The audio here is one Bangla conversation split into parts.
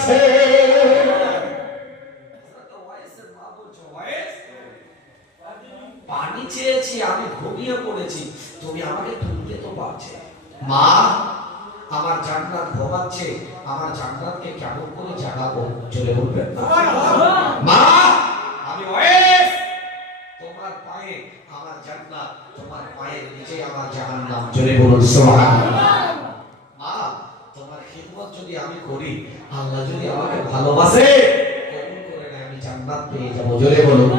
আছে। হযরত ওয়াইসের মা বলছে, "ওয়াইস, পানি চেয়েছি আমি ঘুমিয়ে পড়েছি। তুমি আমাকে তুলতে তো পারছে মা আমার জান্নাত ঘুমাচ্ছে আমার জান্নাতকে কেমন করে জাগাবো? চলে বলবেন। মা আমি ওয়েস তোমার পায়ে আমার জান্নাত তোমার পায়ের নিচে আমার জাহান্নাম চলে বলুন সুবহানাল্লাহ মা তোমার খিদমত যদি আমি করি আল্লাহ যদি আমাকে ভালোবাসে করে আমি জান্নাত পেয়ে যাব? জোরে বলুন।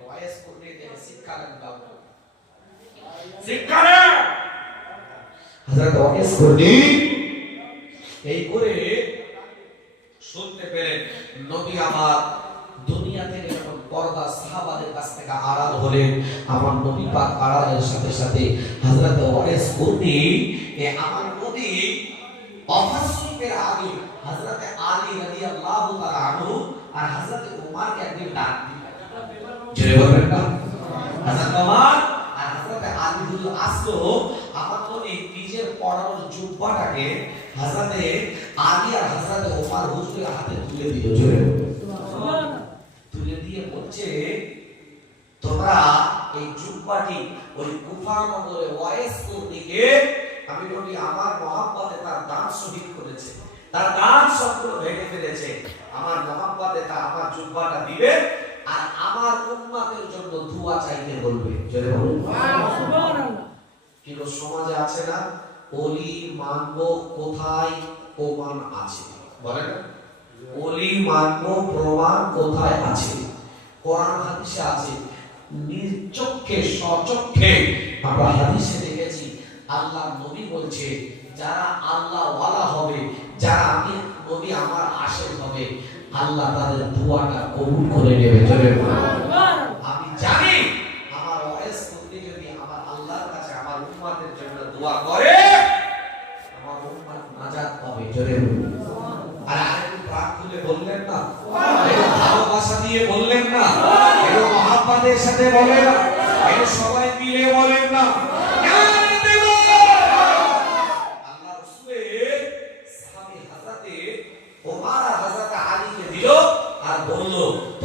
ওয়াইস করতে দেখে শিক্ষা নেন বাবু শিক্ষা নেন হযরত ওয়াইস করনি এই করে শুনতে পেলেন নবী আমার দুনিয়া থেকে যখন পর্দা সাহাবাদের কাছ থেকে আড়াল হলেন। আমার নবী পাক আড়ালের সাথে সাথে হযরত ওয়াইস করনি এ আমার নবী অফাসুকের আগে হযরত আলী রাদিয়াল্লাহু তাআলা আনহু আর হযরত উমরকে একদিন ডাক দিলেন জয় বলবেন না হযরত উমর আর হযরত আলী হুজুর আসলো আমার নবী নিজের পরানোর জুব্বাটাকে হযরত আলী আর হযরত উমর হুজুরের হাতে তুলে দিল জোরে তুলে দিয়ে বলছে তোমরা এই জুব্বাটি ওই কুফা নগরে ওয়াইস দিকে আমি বলি আমার মহাব্বতে তার দান শহীদ করেছে। তার দান সবগুলো ভেঙে ফেলেছে। আমার মহাব্বতে তা, আমার জুব্বাটা দিবে, আর আমার উম্মাতের জন্য দোয়া চাইতে বলবে। জোরে বলুন। কিন্তু সমাজে আছে না, অলি মানব কোথায়, প্রমাণ আছে। বলে না। অলি মানব প্রমাণ কোথায় আছে? কোরআন হাদিসে আছে নির্চক্ষে সচক্ষে আমরা হাদিসে দেখেছি, আল্লাহ নবী বলছে যারা আল্লাহ ওয়ালা হবে, যারা আমি নবী, আমার আশেক হবে, আল্লাহ তাদের দোয়াটা কবুল করে নেবে, জোরে। আমি জানি আমার ওয়াইস করতে যদি আমার আল্লাহর কাছে, আমার উম্মাতের জন্য দোয়া করে, আমার উম্মাত নাজাত পাবে, জোরে। আর আরেকটু প্রাণ খুলে বললেন না ভালোবাসা দিয়ে বললেন না একটু মহাব্বাতের সাথে বলেন না একটু সবাই মিলে বলেন না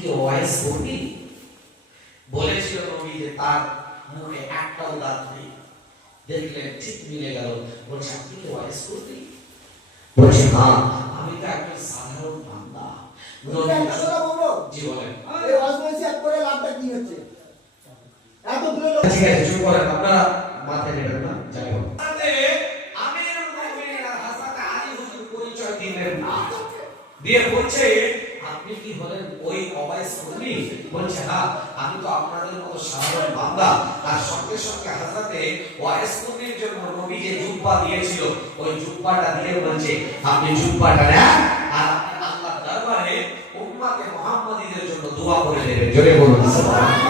কি ওয়াইস করবি বলেছিল নবী যে তার মুখে একটাও দাঁত নেই। দেখলেন ঠিক মিলে গেল। বলছে আপনি কি ওয়াইস করবি বলছে না আমি তো একজন সাধারণ বান্দা। করেন। আপনারা মাথায় নেবেন না যাই হোক হাসান দিয়ে বলছে আপনি কি বলেন, ওই অবাইস কর্মী বলছে না আমি তো আপনাদের মতো সাধারণ বান্দা। আর সঙ্গে সঙ্গে হাজরাতে ওয়াইস কর্মীর জন্য নবী যে জুব্বা দিয়েছিল, ওই জুব্বাটা দিয়ে বলছে, আপনি জুব্বাটা নেন আর আল্লাহ দরবারে উম্মাতে মুহাম্মাদীদের জন্য দোয়া করে দেবেন। জোরে বলুন, সুবহানাল্লাহ।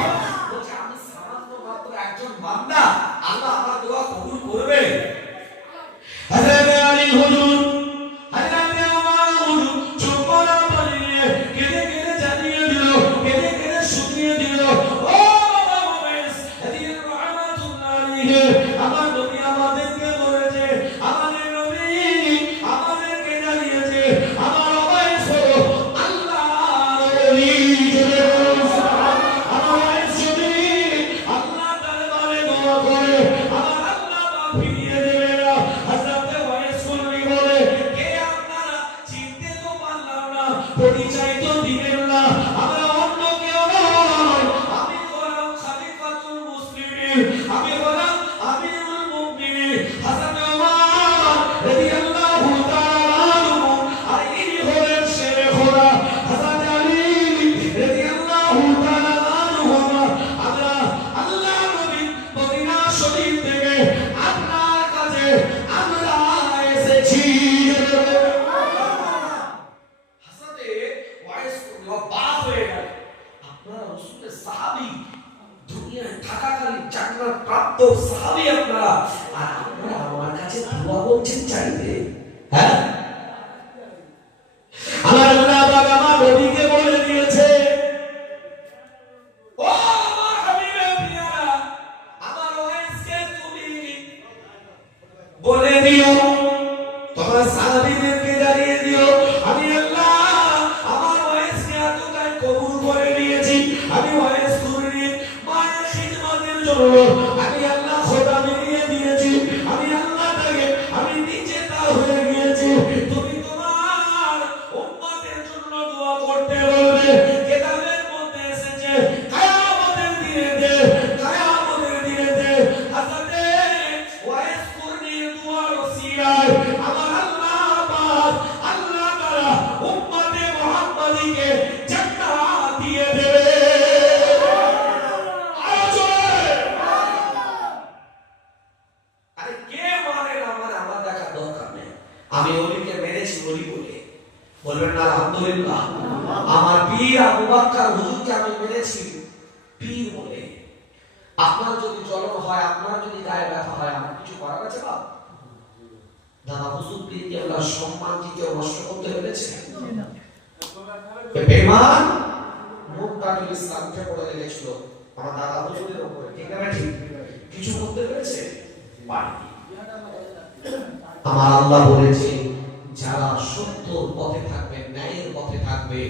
প্রাপ্ত আপনারা, আর আপনারা আমার কাছে দোয়া বলছেন চাইতে হ্যাঁ? আমার আল্লাহ পাক আমার নবীকে বলে দিয়েছে বলে দিও। আপনার যদি জ্বলন হয়, আপনার যদি গায়ে ব্যথা হয়, আমার কিছু করার আছে বাপ দাদা নষ্ট করতে পেরেছে? বেমান পড়ে লেগেছিল আমার দাদা হুজুরের উপরে, ঠিক না ঠিক? কিছু করতে আমার আল্লাহ বলেছে যারা সত্যর পথে থাকবে, ন্যায়ের পথে থাকবে,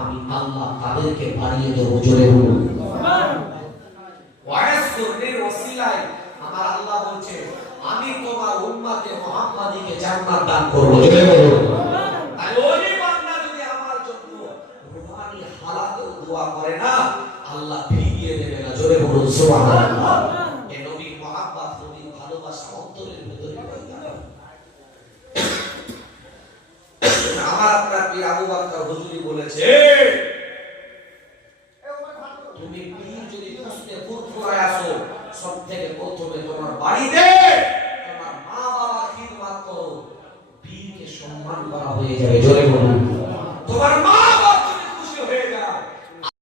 আমি আল্লাহ তাদেরকে বাড়িয়ে দেবো, জোরে বলুন ওয়াইস করনের ওসিলায় আমার আল্লাহ বলছে আমি তোমার উম্মতে মুহাম্মাদীকে জান্নাত দান করব। এটাই বলব আর ওই বান্দা যদি আমার জন্য রুহানি হালাতে দোয়া করে না আল্লাহ ফিরিয়ে দেবে না। জোরে বলুন সুবহানাল্লাহ। এ নবীর মহাব্বত নবীর ভালোবাসা অন্তরের ভিতরে। আমার আপনার পীর আবু বকর হুজুরি বলেছে